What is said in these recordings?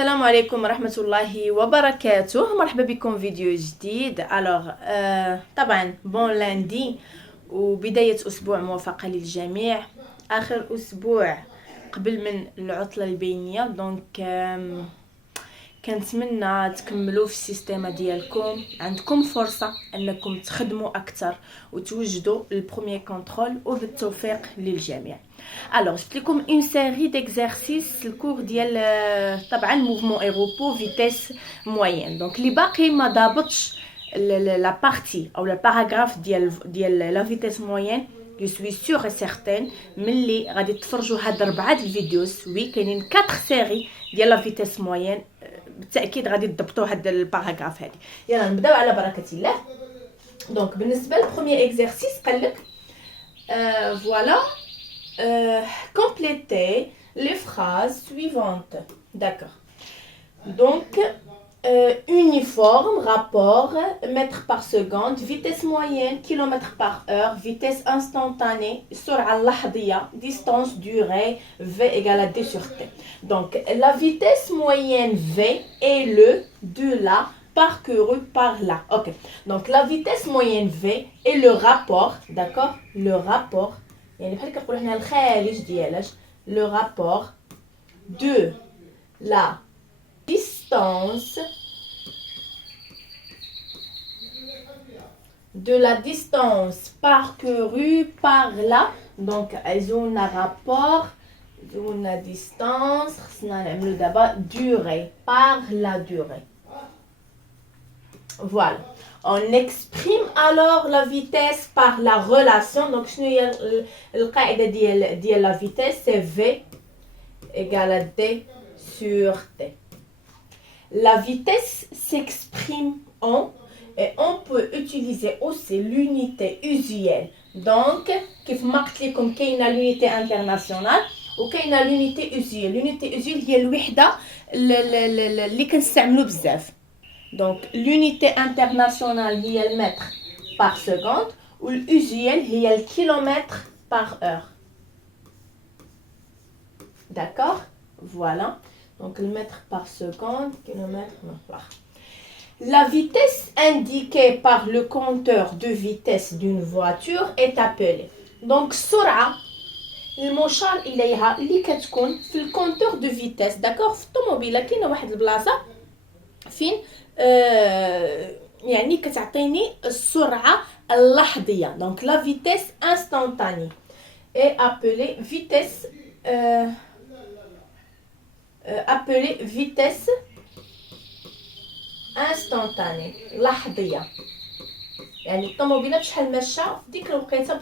السلام عليكم ورحمة الله وبركاته. مرحبا بكم فيديو جديد. طبعا بون لاندي وبداية أسبوع موفقة للجميع. آخر أسبوع قبل من العطلة البينية، دونك كنتمنى تكملوا في السيستيما ديالكم. عندكم فرصة انكم تخدموا اكثر وتوجدوا البروميير كونترول، وبالتوفيق للجميع. جبت لكم اون سيري ديكزارسيس الكور ديال طبعا موفمون اي روبو فيتيس موين. دونك اللي باقي ما ضابطش لا بارتي او لا باراغراف ديال لا فيتيس موين، جو سوي سور اي سيغتين ملي غادي تفرجوا هاد 4 الفيديوز. كاينين 4 سيري ديال لا فيتيس موين، بالتاكيد غادي تضبطوا هاد الباراغراف هادي. يلا نبداو على بركه الله. دونك بالنسبه للبروميير اكزرسيس قالك فوالا compléter les phrases suivantes. D'accord. Donc, uniforme, rapport, mètres par seconde, vitesse moyenne, kilomètres par heure, vitesse instantanée, sur'a lahdiya, distance, durée, V égale à D sur T. Donc, la vitesse moyenne V est le de là parcouru par là. Ok. Donc, la vitesse moyenne V est le rapport, d'accord? Le rapport. Le rapport de la distance parcourue par là. Donc elles ont un rapport une distance durée par la durée. Voilà. On exprime alors la vitesse par la relation. Donc, la vitesse, c'est V égale à D sur T. La vitesse s'exprime en, et on peut utiliser aussi l'unité usuelle. Donc, كيف ما قلت لكم كاينه l'unité internationale وكاينه l'unité usuelle. L'unité usuelle هي الوحده اللي كنستعملوا بزاف. Donc, l'unité internationale est le mètre par seconde ou l'usuel est le kilomètre par heure. D'accord? Voilà. Donc, le mètre par seconde, kilomètre par heure. La vitesse indiquée par le compteur de vitesse d'une voiture est appelée. Donc, سرعة المشار إليها اللي كتكون في الكونتور دو فيتيس. داكور؟ في الطوموبيله كاينه واحد البلاصه فين يعني كتعطيني السرعه اللحظيه. دونك لا فيتيس انستانتاني اي ابلي فيتيس فيتيس انستانتاني لحظيه. يعني الطوموبيله شحال ماشيه في ديك الوقيته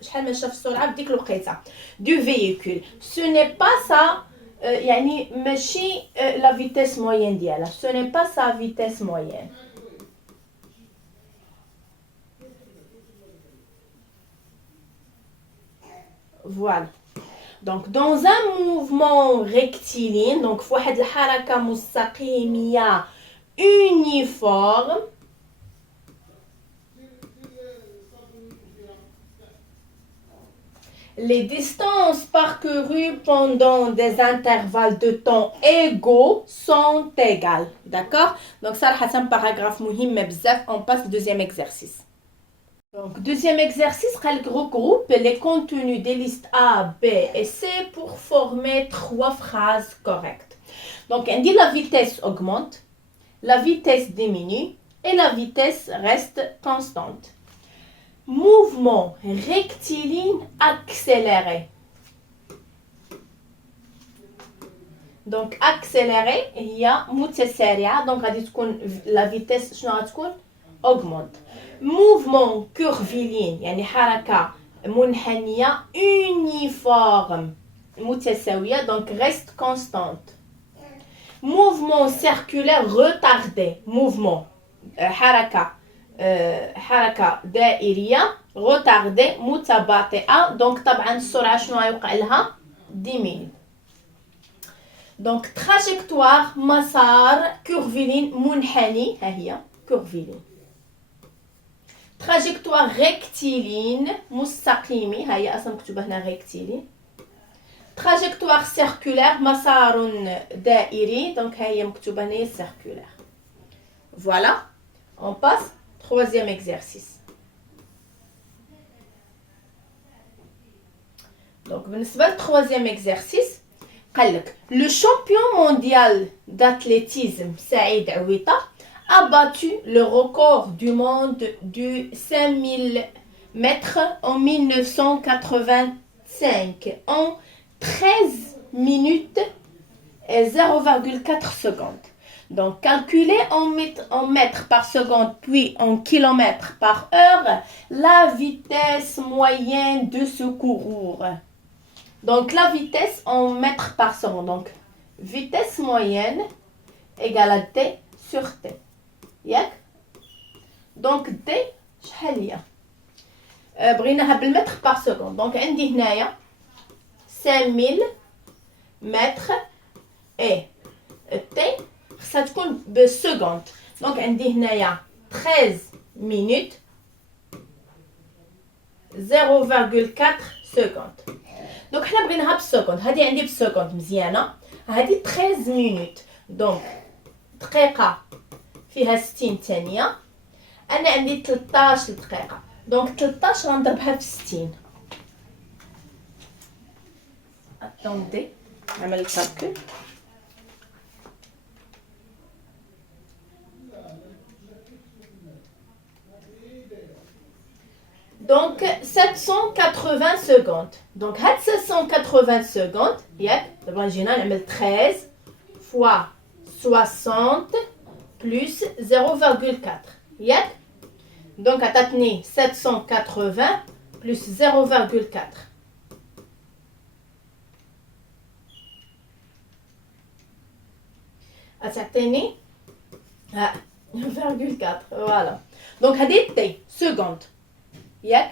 شحال ماشيه في السرعه في ديك الوقيته دو فييكول. سو ني با سا يعني ماشي لا فيتيس موين ديالها. سو ني با سا فيتيس موين. Voilà. Donc dans un mouvement rectiligne, donc فواحد الحركه مستقيميه uniforme, les distances parcourues pendant des intervalles de temps égaux sont égales. D'accord? Donc ça c'est un paragraphe مهم بزاف. On passe au deuxième exercice. Donc deuxième exercice, regroupe les contenus des listes A, B et C pour former 3 phrases correctes. Donc on dit la vitesse augmente, la vitesse diminue et la vitesse reste constante. Mouvement rectiligne accéléré. Donc accéléré هي متسارعة. Donc غادي تكون la vitesse شنو غتكون؟ augmente. Mouvement curviligne يعني حركة منحنية uniforme متساوية. Donc reste constante. Mouvement circulaire retardé. Mouvement حركة دائرية retardé متباطئة. دونك طبعا السرعة شنو غيوقع لها؟ diminue. دونك trajectoire مسار curviligne منحني. ها هي curviligne. trajectoire rectiligne مستقيمي. ها هي اصلا مكتوبه هنا rectiligne. trajectoire circulaire مسار دائري donc هي مكتوبة هنا circulaire. Voilà, on passe troisième exercice. Donc بالنسبة troisième exercice قال لك le champion mondial d'athlétisme Saïd Aouita a battu le record du monde du 5000 mètres en 1985 en 13 minutes et 0,4 secondes. Donc, calculer en mètres par seconde puis en kilomètres par heure la vitesse moyenne de ce coureur. Donc, la vitesse en mètres par seconde. Donc, vitesse moyenne égale à T sur T. ياك دونك دي شحال هي بغيناها بالمتر بار سكوند دونك عندي هنايا 5000 متر اي تي خصها تكون بالسكوند دونك عندي هنايا 13 مينوت 0,4 سكوند دونك حنا بغيناها بالسكوند هادي عندي بالسكوند مزيانه هادي 13 مينوت دونك دقيقه فيها 60 ثانية أنا عندي 13 دقيقة دونك 13 غنضربها في 60 اتوندي نعمل الكالكول دونك 780 سكوند دونك هاد 780 سكوند ياك دابا نجينا نعمل 13 فوا 60 plus 0,4 ياك دونك عطاتني 780 plus 0,4 عطاتني 0,4 فوالا دونك هادي تي سكوند ياك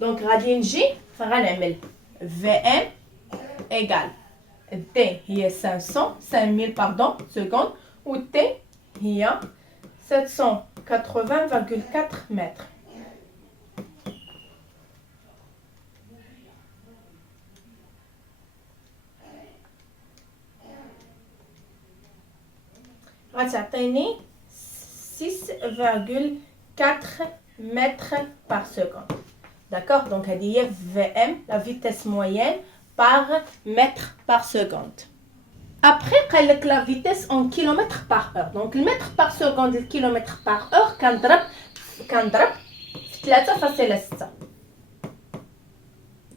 دونك غادي نجي فغنعمل VM égal T هي 5000 pardon secondes و T هي 780,4 متر غتعطيني 6,4 mètres par seconde. D'accord? Donc هذه هي VM la vitesse moyenne par mètre par seconde. Après, قال لك la vitesse en kilomètres par heure. Donc le mètre par seconde le kilomètre par heure كنضرب في 3.6.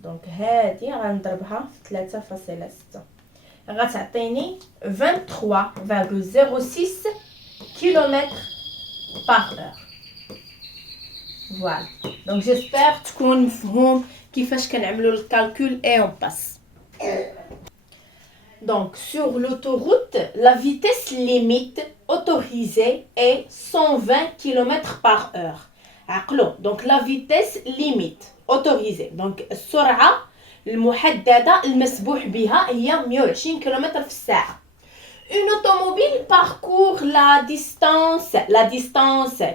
دونك هذه غنضربها في 3.6 غتعطيني 23,06 km par heure. Voilà. Donc j'espère تكون مفهوم كيفاش كنعملوا الكالكول et on passe. Donc sur l'autoroute, la vitesse limite autorisée est 120 km par heure. عقلوا. Donc la vitesse limite autorisée. Donc السرعة المحددة المسموح بها هي 120 km في الساعة. Une automobile parcourt la distance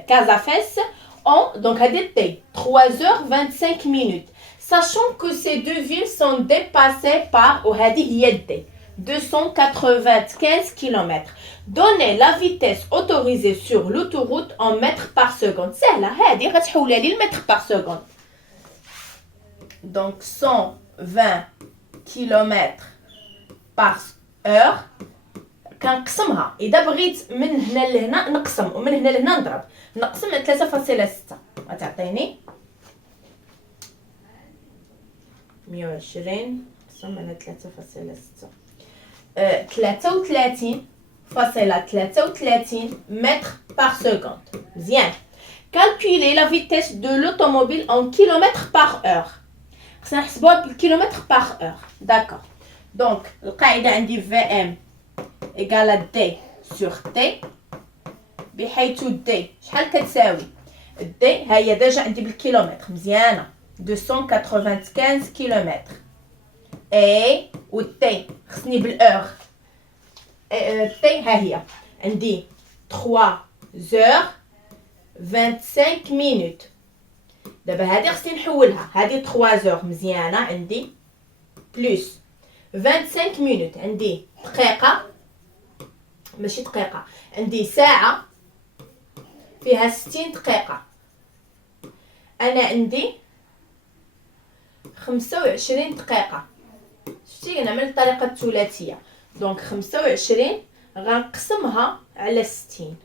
Casafès en donc à 3h25 minutes. Sachant que ces deux villes sont dépassées par 295 km. Donnez la vitesse autorisée sur l'autoroute en mètres par seconde. C'est là, هذه غتحولها لي المتر par seconde. Donc 120 km par heure كنقسمها. إذا بغيت من هنا لهنا نقسم ومن هنا لهنا نضرب. نقسم على 3.6 غتعطيني 120 نقسم على 3.6 33,33 mètres par seconde. مزيان. Calculez la vitesse de l'automobile en kilomètres par heure. خصنا نحسبوها بالكيلومتر par heure. D'accord. Donc القاعدة عندي VM égale à D sur T بحيث D شحال كتساوي D هي ديجا عندي بالكيلومتر مزيانة 295 كيلومتر اي و تي خصني بالأور تي ها هي عندي 3h25 minutes. دابا هادي خصني نحولها هادي 3h مزيانة عندي بلس 25 مينوت، عندي دقيقة ماشي دقيقة، عندي ساعة فيها 60 دقيقة. أنا عندي 25 دقيقة. شتي نعمل الطريقة الثلاثية، دونك 25 غنقسمها على 60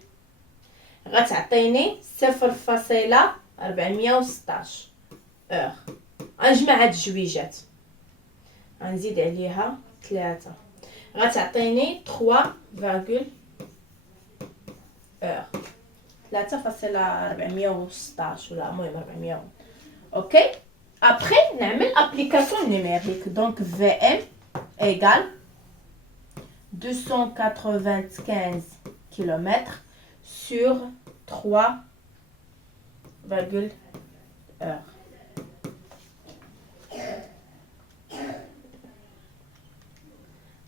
غتعطيني 0.416 اور. غنجمع هاد الجويجات، غنزيد عليها 3 غتعطيني 3 اور 3.416 ولا المهم 400. اوكي ابخي نعمل ابليكاسيون نيميريك. دونك VM égale 295 km sur 3 heures.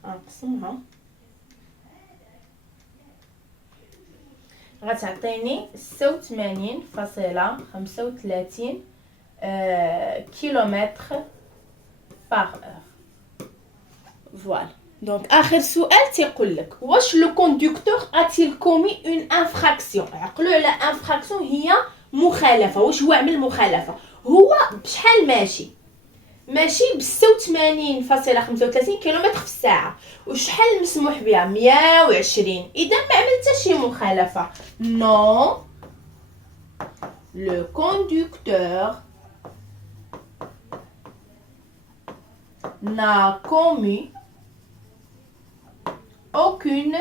نقسمها غتعطيني 86.35 كيلومتر باغ اور. فوالا. دونك اخر سؤال تيقول لك واش لو كوندكتور اتيل كومي اون انفراكسيون. عقلوا على انفراكسيون هي مخالفه. واش هو عمل مخالفه؟ هو بشحال ماشي ب 86.35 كيلومتر في الساعه، وشحال مسموح بها 120. اذا ما عمل حتى شي مخالفه. نو لو كوندكتور n'a commis aucune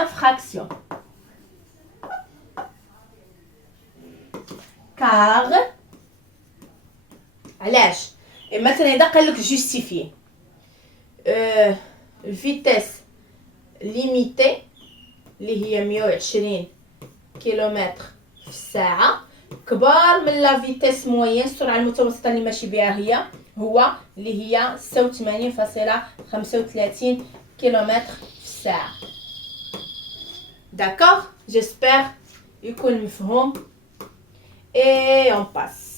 infraction car علاش مثلا اذا قال لك جوستيفي فيتيس ليميتي اللي هي 120 كيلومتر في الساعه كبار من لا فيتيس موين، السرعه المتوسطه اللي ماشي بها هو اللي هي 86.35 كيلومتر في الساعه. داكوغ جيسبر يكون مفهوم. اي اون باس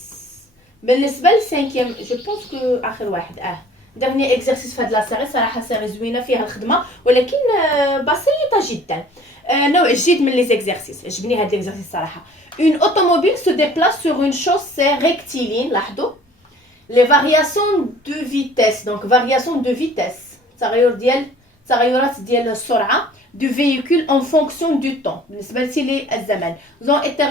بالنسبه للسانكيام جو بونس كو اخر واحد درني اكزرسيس في هاد لا سيري. صراحه سيري زوينه فيها الخدمه ولكن بسيطه جدا. نوع جديد من لي زيكزرسيس عجبني هاد ليكزرسيس صراحه. Une automobile se déplace sur une chaussée rectiligne. لاحظوا les variations de vitesse. donc variation de vitesse تغيرات ديال السرعه du véhicule en fonction du temps. بالنسبه للزمن ont été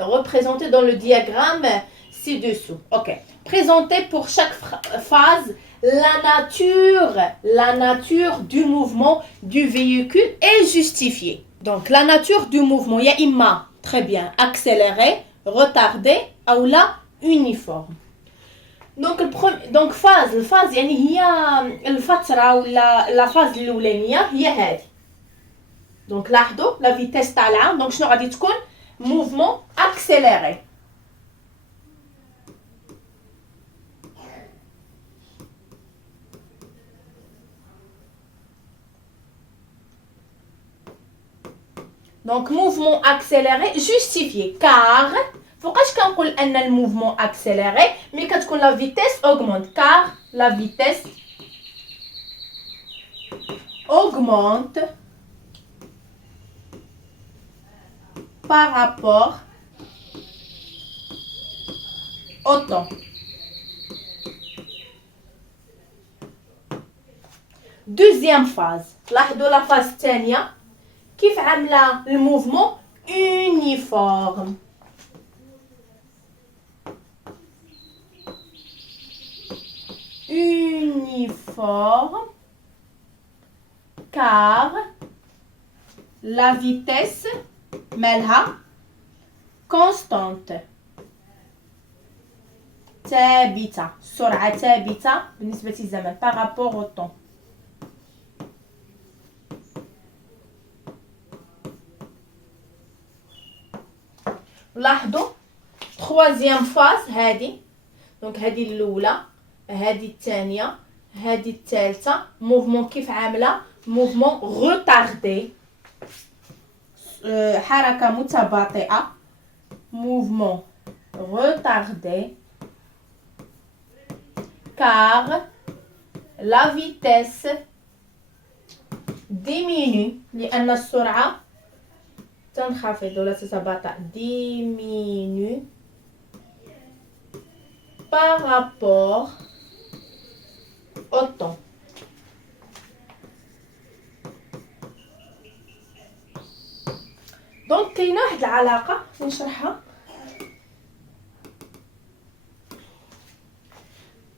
représentés dans le diagramme ci-dessous. OK. Présenter pour chaque phase la nature du mouvement du véhicule est justifiée. Donc la nature du mouvement يا إما très bien accéléré, retardé ou là uniforme. Donc phase يعني هي الفترة ولا لا فاز الأولانية هي هذه. donc لاحظوا لا فيتيس طالعة. donc شنو غادي تكون؟ موفمون accéléré. donc mouvement accéléré justifié car فوقاش كنقول ان الموفمون accéléré مي كتكون لا فيتيس augmente car la vitesse augmente par rapport au temps. deuxième phase. لاحظوا لا فاز الثانيه كيف عامله الموفمون uniforme. car la vitesse مالها constante ثابته. السرعه ثابته بالنسبه للزمن par rapport au temps. لاحظوا troisième phase هذه. دونك هذه الاولى هذه الثانيه هذه الثالثه. موفمون كيف عامله؟ موفمون روتاردي حركه متباطئه. موفمون روتاردي car la vitesse diminue لأن السرعة تنخفض ولا تتباطأ diminue par rapport au temps. دونك كاينه واحد العلاقه نشرحها.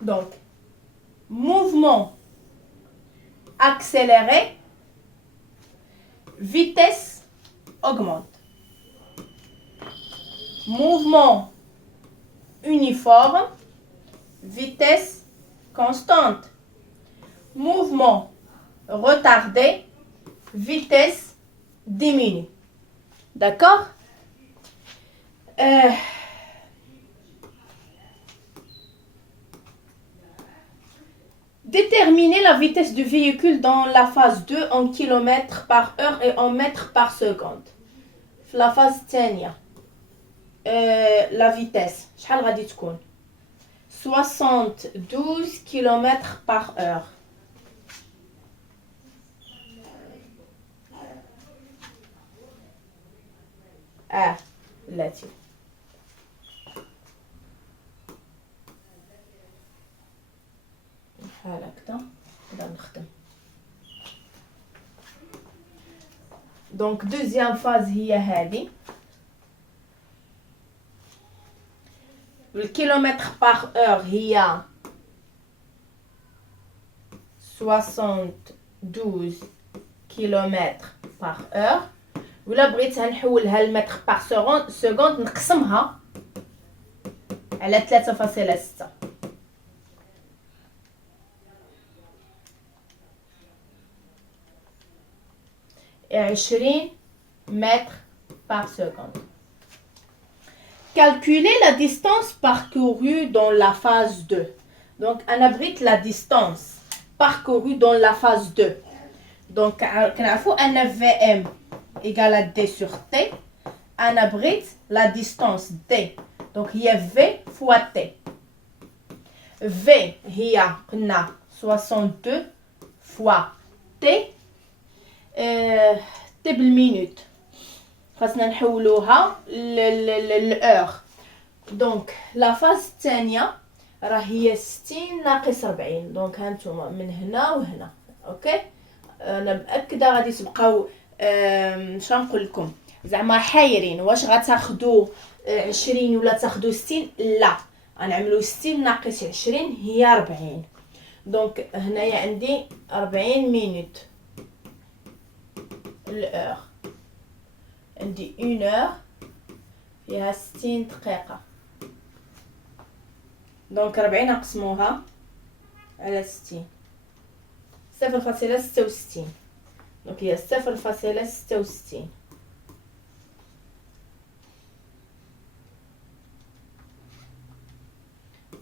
Donc mouvement accéléré, vitesse augmente. Mouvement uniforme, vitesse constante. Mouvement retardé, vitesse diminue. D'accord? Déterminer la vitesse du véhicule dans la phase 2 en km par heure et en mètres par seconde. La phase الثانية la vitesse شحال غادي تكون 72 km par heure. بلاتي بحال هكذا نبدا نخدم. دونك دوزيام فاز هي هذه. الكيلومتر باغ اور هي 72 كيلومتر باغ اور. ولا بغيتها نحولها لمتر باغ سكوند نقسمها على 3.6. et 20 mètres par seconde. Calculer la distance parcourue dans la phase 2. Donc, on abrite la distance parcourue dans la phase 2. Donc, on a VM égale à D sur T. On abrite la distance D. Donc, il y a V fois T. V, il y a 62 fois T. T بالمينوت خاصنا نحولوها للأور. دونك لا فاز الثانيه راه هي 60 ناقص 40. دونك هانتوما من هنا وهنا. اوكي انا مأكده غادي تبقاو اش غنقول لكم زعما حايرين واش غتاخدوا 20 ولا تاخدوا 60. لا غنعملوا 60 ناقص 20 هي 40. دونك هنايا عندي 40 مينوت الأور. عندي 1 heure فيها 60 دقيقة. دونك 40 نقسموها على 60 0.66. دونك هي 0.66.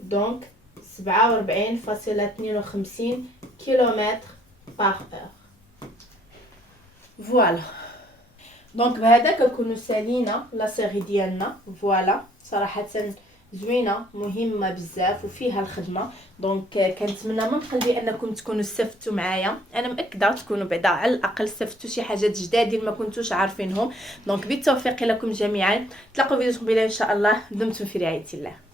دونك 47.52 كيلومتر باغ اور. فوالا دونك بهذا كنكونوا سالينا لا سيري ديالنا. فوالا صراحه زوينه مهمه بزاف وفيها الخدمه. دونك كنتمنى من قلبي انكم تكونوا استفدتوا معايا. انا مأكده تكونوا بعدا على الاقل استفدتوا شي حاجات جداد ما كنتوش عارفينهم. دونك بالتوفيق لكم جميعا. تلاقوا فيديو قبيله ان شاء الله. دمتم في رعايه الله.